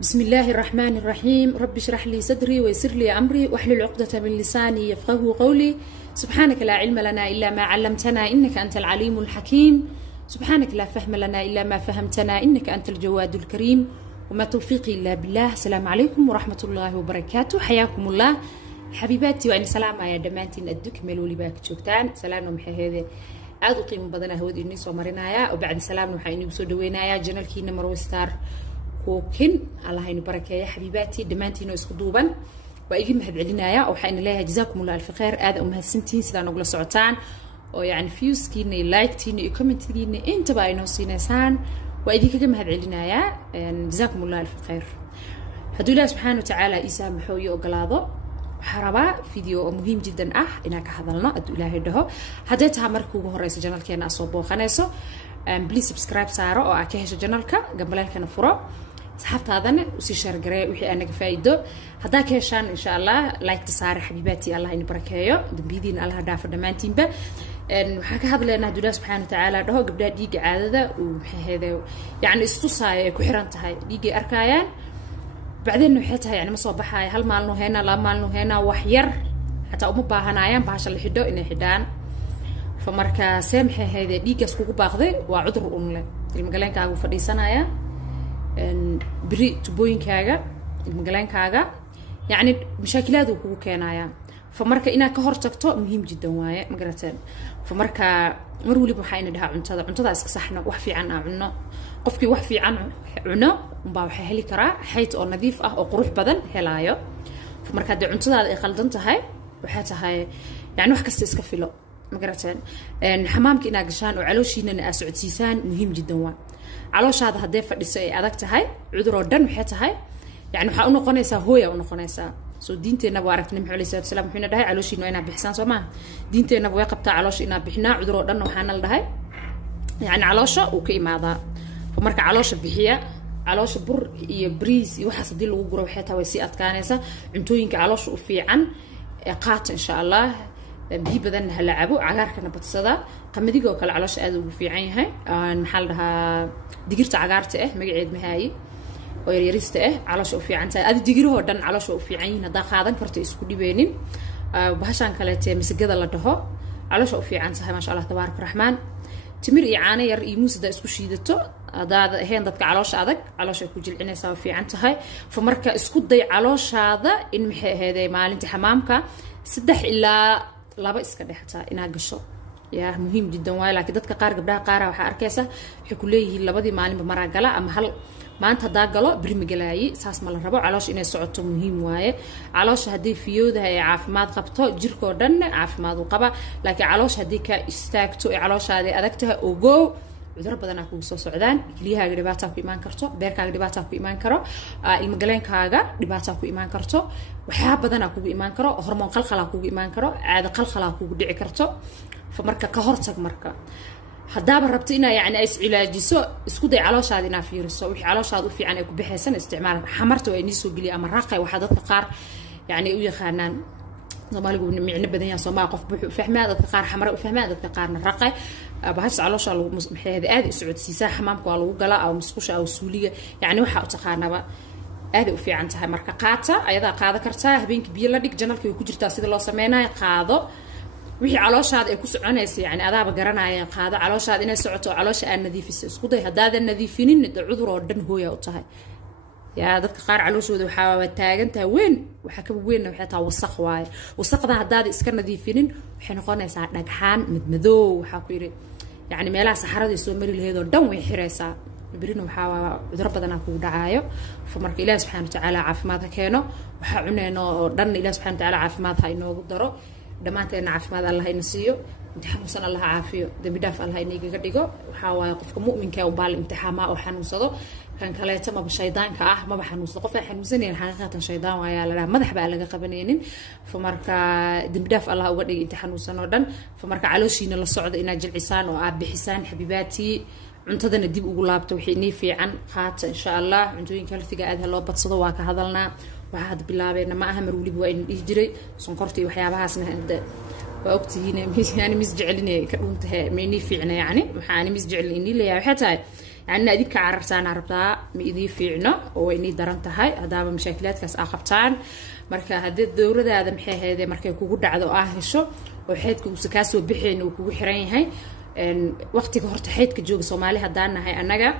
بسم الله الرحمن الرحيم. رب اشرح لي صدري ويسر لي أمري واحلل عقدة من لساني يفقهوا قولي. سبحانك لا علم لنا إلا ما علمتنا إنك أنت العليم الحكيم. سبحانك لا فهم لنا إلا ما فهمتنا إنك أنت الجواد الكريم. وما توفيقي إلا بالله. السلام عليكم ورحمة الله وبركاته. حياكم الله حبيباتي وأنا سلام يا دمانتين أدوك ملولي باك جوجتان. سلام ومحي هذا aad u qiimo badan hawada inii soo marinaya oo bacdi salaam waxa inii soo dhaweenaya janalkiina Marwo Star kookin Allah inuu barakeeyo xabiibaati dhamaantiin oo isku duuban waa idin mahad celinaya oo waxaan leeyahay jazaakumullahu alf khair aad u mahadsantiin sidaan ugu la socotaan oo yaani viewskiina iyo like-tiina iyo comment-kiina intaba ay noo siineysaan waa idin kaga mahad celinaya jazaakumullahu alf khair haduu Ilaahay subhanahu wa ta'ala isa maxuu iyo ogolaado حربا فيديو مهم جدا إنك هذلنا أدو إلهي دهو هديتها مركو هوريس جنال كينا أصوبو خانيسو بليز سبسكرايب سارو أو أكيهش جنالك قبلال كان فرو سحبت هذا وسي شير قري وحي أنك فايدو هدا كيشان إن شاء الله لايك تساري حبيباتي الله إني بركايو دنبيدين الله دافر دمانتين با وحكا هذا لأنه دولا سبحانه وتعالى دهو قبلا ديق عادة وحي هذا يعني استوصاي كحرانتهاي ديقي أركايان بعدين نحيتها يعني مصوبحها هل مالنو هنا لا مالنو هنا وحير حتى أمو باهنايان باهاش اللي حدو إنه حدان فمركا سامحي هذا ديكا سكوكو باغذي وعذر أمله المقالين كاغو فرديسانايا بري تبوين كاغا المقالين كاغا يعني مشاكلات وكو كينايا فمركا إنا كهور تكتو مهم جدا وايا مقراتين فمركا مرولي بوحاين دها عنتدا اسك صحنا وحفي عنا عنا qofkii wax fiican cuno baa waxa heli kara xayt oo nadiif ah oo qurux badan helaayo marka hadii cuntadaada ay qaldan tahay waxa tahay yani wax kasta iska filo ma garateen xamaamka ina gashaan oo calooshiina aad socodsiisaan muhiim jiddan waa calooshaada hadee fadhiso ay adag tahay cudur oo dhan waxa tahay yani waxa u noqonaysaa hooya u noqonaysaa soo diinteena waa aragtay nabi xulay salaam wuxuu dhahay calooshiina ina bixisaan soo ma diinteena way qabtaa caloosh ina bixinaa cudur oo dhan waxaana la dhahay yani caloosha uu ka imaadaa فمرك علاشة بحية علاشة بر يبريز يوحس دي اللي وجرو حياتها ويسي أتكانسة عنتوينك علاشة وفي عن قات إن شاء الله بهي بدن هاللعبو عقارك أنا بتصدى قم ديجو كل علاشة أدو في عينها محلها دقيرت عقارته مقعد مهاي ويريسته علاشة وفي عنته أدي دقيره دن علاشة وفي عينها دا خادن كرت إسكودي بينين وبهشان كلته مسجدة لدهو علاشة وفي عنته ما شاء الله تبارك الرحمن تمر إعانة ير يموس دا إسكو شيدتو هذا هين ضدك علاش عادك علاش كوجي العنة سوا في عنتها فمركا إسكود ضي علاش هذا إن هذا مال أنت حمامك سدح إلا لا بأس كده حتى إنها قشة يا مهم جدا ولا كده ضدك قارق بدها قارة وحاركسة حكوليه اللي بدي مالين بمرة قلا أما هل ما أنت داقلا بريم قلاي ساس مال الربع علاش إنه صعدته مهم واي علاش هدي فيو ده عاف ما ضبطه جركو دن عاف ما ضقبة لكن علاش هديك استاكتو علاش هذه أدكتها أوجو عذر بدنا كوجو سعدان كليها قريباتها في إيمان كرتو بيرك قريباتها في إيمان كرو المجالين كاجا قريباتها في إيمان كرتو وحاب بدنا كوجو إيمان كرو هرمون قلقلا كوجو إيمان كرو عاد قلقلا كوجو دعي كرتو فمركا كهرتك مركا هذا بربطينا يعني أيش علاج سو اسكودي علاش هذه نافيرسو وح علاش هذا في عنك بحسن استعمال حمرته وينيسو قلي أمر راقي وحدات قار يعني ويا خانان زمان يقول معني بدنيا صما قف فهم هذا القار حمراء وفهم هذا القار نرقي بهش علاش هذا هذه سعود سيسا حمامك ولا وقلا أو مسقوش أو سولية يعني وحاء تقارنا بقى هذا وفي عنتها مركا قاتا أيضا قاعدة كرتها بينك بيلا ديك جنالك ويكوجر تاسيد الله سمينا قاضو وحي علاش هذا يكون سعنيس يعني أذا بقرنا يا قاضي علاش هذا إنه سعته علاش النظيف سكوده هذا النظيفين العذر ودن هو يوتها يا ذاك قار علوش وذو حاول تاجنتها وين وحكب وين وحتى وسخ واي وسخ ده هذا إسكان نظيفين وحين قلنا يساعد نجحان مدمدو وحكيري يعني ما لا سحرة يسومر اللي هذا الدم ويحرسها برينه وحاول ضربنا كود دعاية فمرك إله سبحانه وتعالى عاف ما ذكينا وحعنا إنه دن إله سبحانه وتعالى عاف ما ذا إنه قدره دمانته إن عاف ما الله ينسيه امتحان الله عافيه دم بدافع الله إني قديقه وحاول يقف مؤمن كأوبال امتحان ما وحنو صدق كان كلاته ما بشيطان كأه ما بحنوس قف حنوسني حقيقة شيطان ويا لا ما ذهب على قبنين فمركا دم بدافع الله وقدي امتحان وسنودن فمركا علوشين الله صعد إن أجل عسان وأب حسان حبيباتي cuntadana dib ugu laabto wixii nii fiican qaata insha Allah cuntooyinka haltiga aad loo badsado waa ka hadalna waxa had bilaabeena ma aha mar waliba waa in jiray sonkorta iyo waxyaabahaasna hadda waa ogtihiin yani misjeclinay ka dhuntahay meeni fiicna yani waxaan misjeclin leeyahay waxa tahay يعني أديك عرفتان عربتها ma idii fiicno oo inii daran tahay hadaaba mashaakilaadkaas aa qabtaan marka haddii dowradaada maxay ahaydee markay kugu dhacdo aa hesho oo xeydka uusa kaa soo bixayn uu kugu xiran yahay waqtiga horta xeydka jooga Soomaali haddaan nahay annaga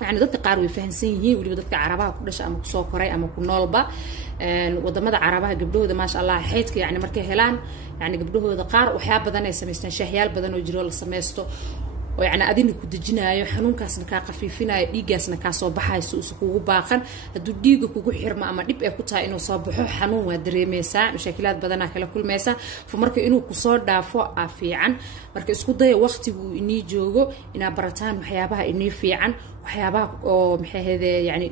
يعني dadka qaar way fahansan yihiin waliba dadka Carabaha ku dhashay ama ku soo koray ama ku noolba wadamada Carabaha gabdhooda ma sha Allah xeydka yani markay helaan yani gabdhooda qaar waxyaabo badan ay sameystaan shahyaal badan oo jiro la sameysto oo yani adina ku dejinaayo xanuunkaasna ka qafiifinayo dhiigaasna ka soo baxayso uu kugu baaqan haduu dhiiga kugu xirma ama dib ay ku tahay inuu soo baxo xanuun waa dareemaysaa mashaakilaad badan kala kulmaysa marka inuu ku soo dhaafo fiican marka isku day waqtigu inii joogo ina barataan waxyaabaha inii fiican waxyaabaha oo maxay ahaydee yani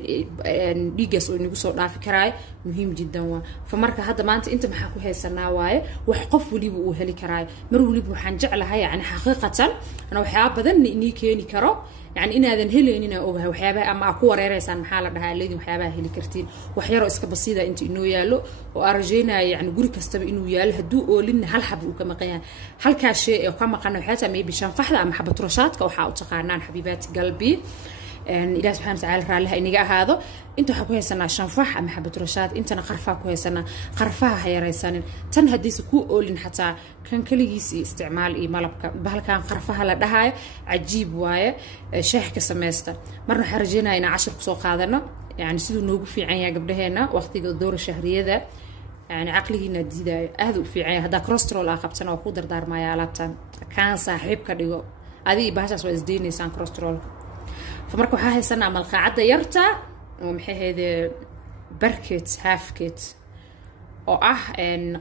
dhiigaas oo inagu soo dhaafi karaay muhiim jiddan waa marka hadda maanta inta maxaa ku haysanaa waaye wax qof waliba uu heli karaay mar waliba waxaan jeclahay yani xaqiiqatan ana waxyaabo badan inii keeni karo يعني إن هذا الهلي إننا أوجه وحيابها أما أقوى رئيس عن محل ده الذي وحيابها هلي كرتين وحيرو إسك بسيطة أنت إنه يالو وأرجينا يعني جوري كستب إنه يال هدوء لين هل حبوا كما قيان هل كشيء وكما قلنا حياته ما يبيشان فحلة أما حبة رشات كوحاو تقارنان حبيبات قلبي إله سبحانه وتعالى رالها إني جا هذا أنتوا حكوا سنة شنفح أم حبة رشاد أنتنا قرفا كوا سنة قرفها هي رئيسان تنهديس كو أولين حتى كان كل يجي استعمال ملبك بهل كان قرفها لدها عجيب واي شيخ كسمستر مرة حرجينا إن 10 سوق هذانا يعني سيدو نوقف في عيا قبلها هنا وقت الدور الشهرية ذا يعني عقله نديده أهدو في عيا هذا كروسترول أخبتنا وقدر دار ما يالاتن كان صاحب كديو هذه بهاش سوى إزديني سان كروسترول فمركو حاهي سنة عمل قاعدة يرتا ومحي هيدا بركت هافكت oo ah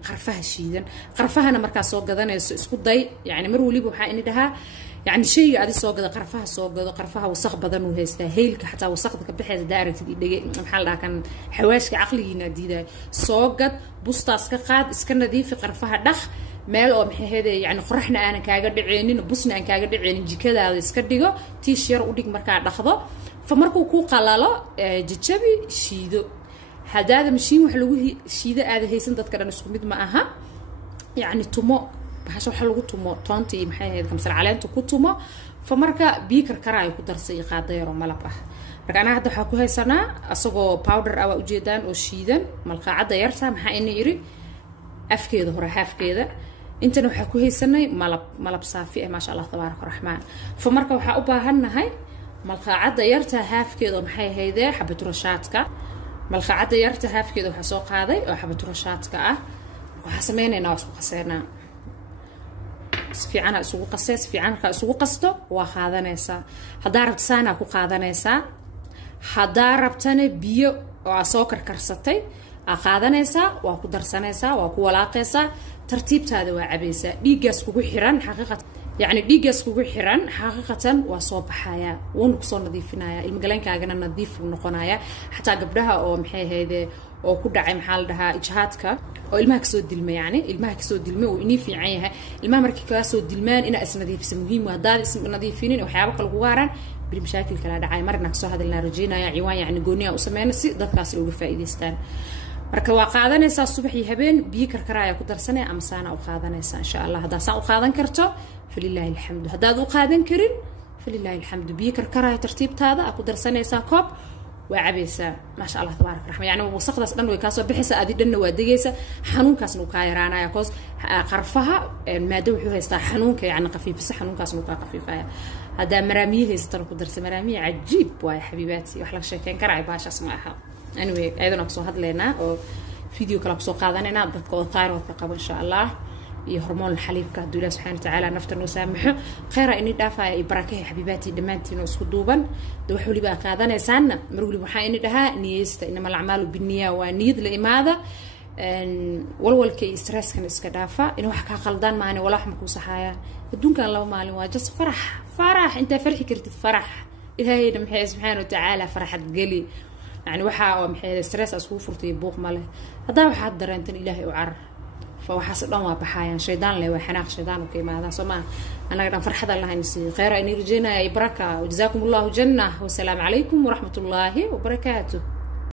qarfaha shiidan qarfahana marka soo gadanayso isku day yani mar waliba waxa in dhaha yani shay aad soo gado qarfaha wasakh badan oo heesta heelka xataa wasakhda ka bixaysa daaragtid dhigay maxaa la kan xawaashka aqligiina diiday soo gad bustaas ka qaad iska nadiif qarfaha dhaq meel oo maxay heeday yani qorraxna aan kaaga dhiceenin busna aan kaaga dhiceenin jikadaada iska dhigo t-shirt u dhig marka dhaqdo fa markuu ku qalalo jijabi shiido هذا مشين وحلوه شيء هذا هيسن تذكر أن سكمت معها يعني تومو بحشو حلوه تومو تانتي محيه كم سر علين تكو تومو فمركا بيكر كراي كدر سيقا ديرو ملبه مركا أنا هذا حكوها سنة أصغو باودر أو أوجيدان أو شيدان ملقا عدا يرسم حقيني يري أفكيده هو رح أفكيده أنت نو حكوها سنة ملب صافي ما شاء الله تبارك الرحمن فمركا وحقوبها هاي ملقا عدا يرتا هافكيده محيه هيدا حبة رشاتك ملقا عدا يرتا هافكيده وحا سوق هذا أو حبة رشاتك وحا سمينينا واسو قسينا سفيعنا سوق قسي سفيعنا سوق قسطو وخاذنيسا هدا ربتسانا كو قاذنيسا هدا ربتاني بيو وعسوكر كرستي قاذنيسا وكو درسانيسا وكو ولاقيسا ترتيبتاada waa cabaysa dhiigaas kugu xiran xaqiiqad yani dhiigaas kugu xiran xaqiiqatan waa soo baxaya uu ku soo nadiifinaya ilmagalaankaagana nadiif uu noqonaya xataa gabdhaha oo maxay ahaydee oo ku dhacay maxaa la dhahaa ijhaadka oo ilmaha ka soo dilmay yani ilmaha ka soo dilmay oo inii fiican yahay ilmaha markii ka soo dilmaan ina is nadiifisa muhiim waa daad is nadiifinin waxyaabo kale ugu gaaran bil mashaakil kala dhacay marna ka soo hadalna rajeynaya ciwaan yani gooniya u sameeyna si dadkaas uga faa'iideystaan marka waa qaadanaysa subaxii habeen biyo karkaraya ku darsanay ama saana u qaadanaysa insha Allah hada saan u qaadan karto falillahi alhamdu hadaad u qaadan karin falillahi alhamdu biyo karkaraya tartiibtaada ku darsanaysa koob waa cabaysa ma sha Allah tabaarak rahma yani wasaqdaas dhan way ka soo bixisa aad dhanna waa degaysa xanuunkaasna uu ka yaraanaya koos qarfaha maada wuxuu haystaa xanuunka yani qafiifisa xanuunkaasna uu ka qafiifaya hada maraamiye haystaan ku darsan maraamiye ajiib waa xabiibaati wax la sheekeen karay baashaas ma aha anyway ayadana ku soo hadleynaa oo video kala ku soo qaadanayna dadka oo thyroid ka qabo insha Allah iyo hormoon xaliibka haduu Ilaahay subhanahu wa ta'ala nafta noo saamaxo khayra in dhaafaya ibraakaha xabiibaati dhamaantiin isku duuban wax waliba qaadanaysaan mar waliba waxa in dhahaa niyeysta inama al-a'maalu bin-niyya wa niyad la imaada walwalkay stress kan iska dhaafa in wax ka qaldan maana walaah ma ku saxayaan adduunkan laba maalin waa just farax inta farxi kartid farax Ilaahay subhanahu wa ta'ala farxad gali يعني وحا ومحيد ستريس اسكو فرتي بوق ماله هدا وحا درنتن الهي وعر فوحاس دان وا بخايان شيطان له وحناق شيطان وكيما هذا سما انا قدان فرحه الله ينسي خير ان يرجينا يا بركه وجزاكم الله جنه والسلام عليكم ورحمه الله وبركاته.